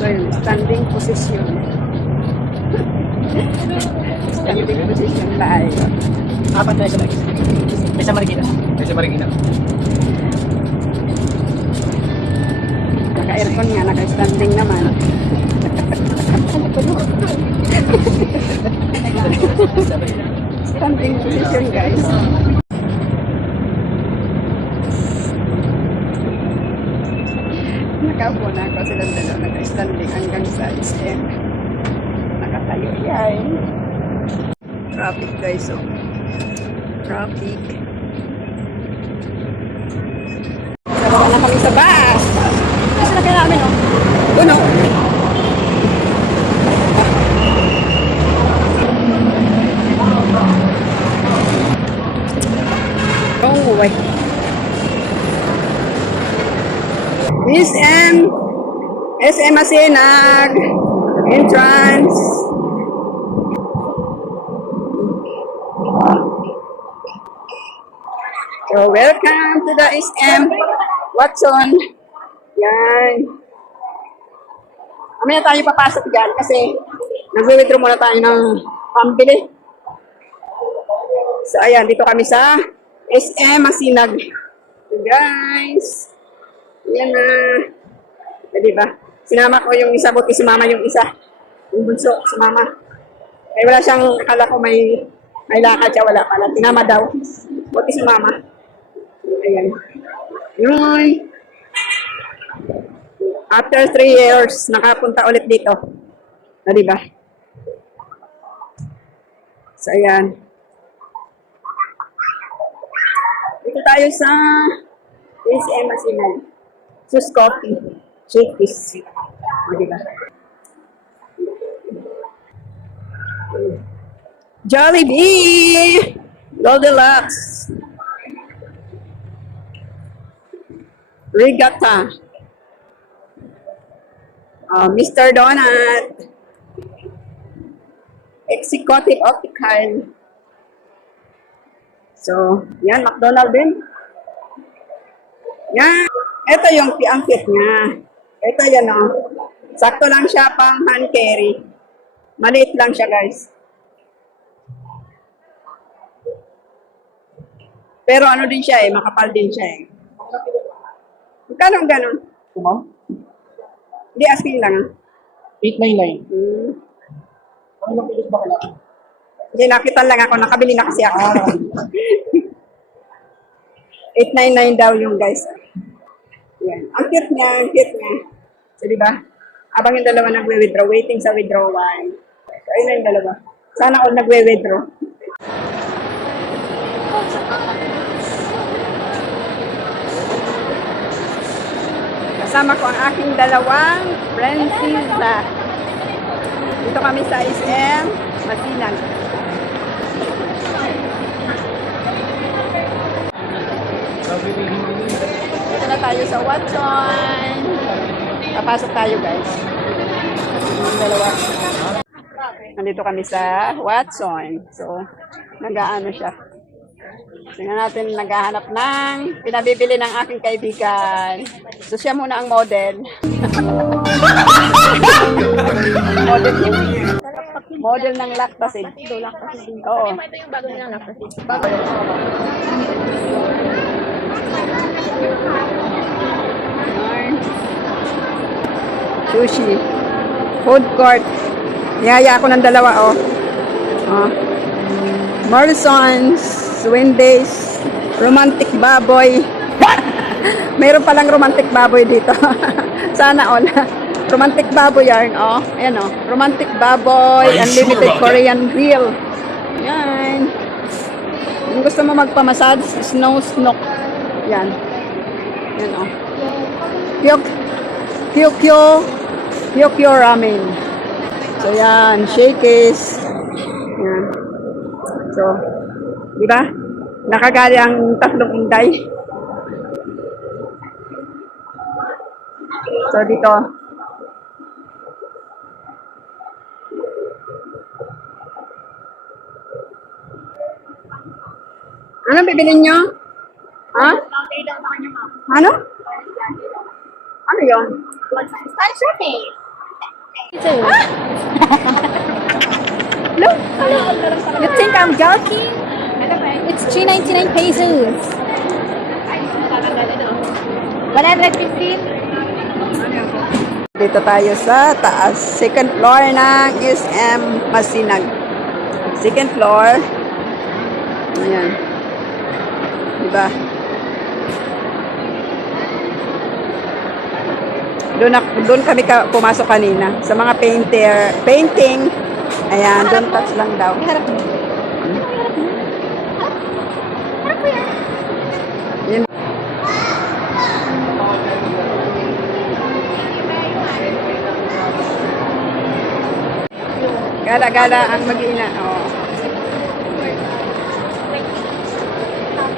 So, yun, standing position. Standing position tayo. Apat tayo sa legs. May sa Marikina. May sa Marikina. Naka-aircon nga, naka-standing naman. Standing position, guys. Nakaupo na ako silang dalawa, naka-standing hanggang sa SM. Nakatayo yan. Traffic, guys, oh. Traffic. Sabawa na kami sa bus. Kasi na kaya namin, oh. Doon, oh. Wrong way. SM Masinag. Entrance. So, welcome to the SM Watson. Yan. Mamaya tayo papasok dyan kasi nag-withdraw muna tayo ng pambili. So, ayan. Dito kami sa SM Masinag. So, guys. Ayan na. Diba? Sinama ko yung isa, buti si mama yung isa. Yung bunso, si mama. Ay wala siyang, akala ko may lakad siya, wala pala. Tinama daw. Buti si mama. Ayan. Yun. After 3 years, nakapunta ulit dito. Na diba? So, ayan. Dito tayo sa SM Masinag. Sus Coffee. Shakey's. Diba? Jollibee! Goldilocks! Regatta. Mr. Donut. Executive Optical. So, yan, McDonald's din. Yan. Ito yung piangkit niya. Ito yan, oh. Sakto lang siya pang hand carry. Maliit lang siya, guys. Pero ano din siya eh, makapal din siya eh. Magkano ang ganon? Ma'am? Hindi, asking lang. 899. Ano lang pilis ba kailangan? Hindi, nakitan lang ako. Nakabili na kasi ako. 899 daw yung guys. Yan. Ang cute niya, ang cute niya. So, di ba? Abang yung dalawa nagwe-withdraw, waiting sa withdrawal. So, ayun na yung dalawa. Sana all nagwe-withdraw. Kasama ko ang aking dalawang Francisa. Dito kami sa SM Masinag. Dito na tayo sa Watson. Papasok tayo, guys. Yung dalawa. Nandito kami sa Watson. So, nag-aano siya. Tingnan natin, naghahanap ng pinabibili ng aking kaibigan. So, siya muna ang model. Model ng Lactacid. Oo. Ito yung bago nilang Lactacid. Sushi. Food court. Yaya ako ng dalawa, oh. Morrison's, Wendy's, Romantic Baboy. Mayroon palang Romantic Baboy dito. Sana all. Romantic Baboy yarn, oh. Ayan, oh. Romantic Baboy, Unlimited Korean Grill. Yan. Kung gusto mo magpamassage, Snow Snook. Yan. Yan, oh. Kyokyo Ramen. So, yan. Shakey's. Yan. So, di ba? Nakagali ang tatlong inday. So, dito. Ano bibilin nyo? Ha? lang sa kanya, ma'am. Ano? Ano yun? Style shopping. Look! You think I'm joking? It's 399 pesos. 115? Dito tayo sa taas. Second floor ng SM Masinag. Second floor. Ayan. Diba? Doon kami pumasok kanina. Sa mga painting. Ayan, doon touch lang daw. Yun. Gala-gala ang mag-iina. Oh.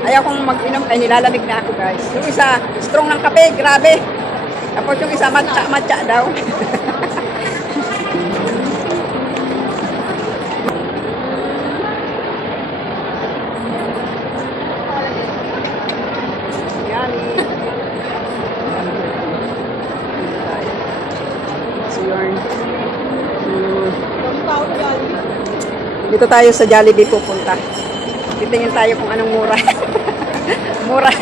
Ayaw kong mag-inom. Ay, nilalamig na ako, guys. Yung isa, strong ng kape. Grabe. Tapos yung isa, matcha daw. Yummy. So, yun. Dito tayo sa Jollibee pupunta. Titingin tayo kung anong mura. Mura.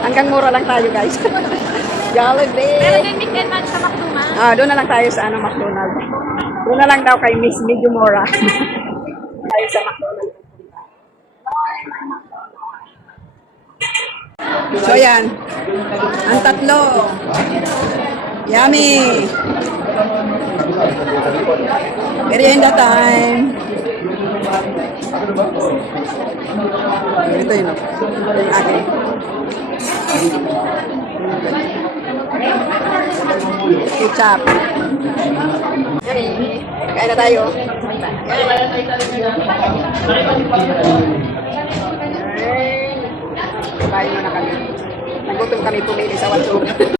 Hanggang mura lang tayo, guys. Jollibee. Pero din mix and match sa McDonald's. Doon na lang tayo sa McDonald's. Doon na lang daw kay Miss Medyo Mura. Tayo sa McDonald's. So, yan. Ang tatlo. Yummy. Merienda time. Ito yun. Yung akin. Ketchup. Kain na tayo. Kain mo na kami. Nagutom kami pumili sa Watsog.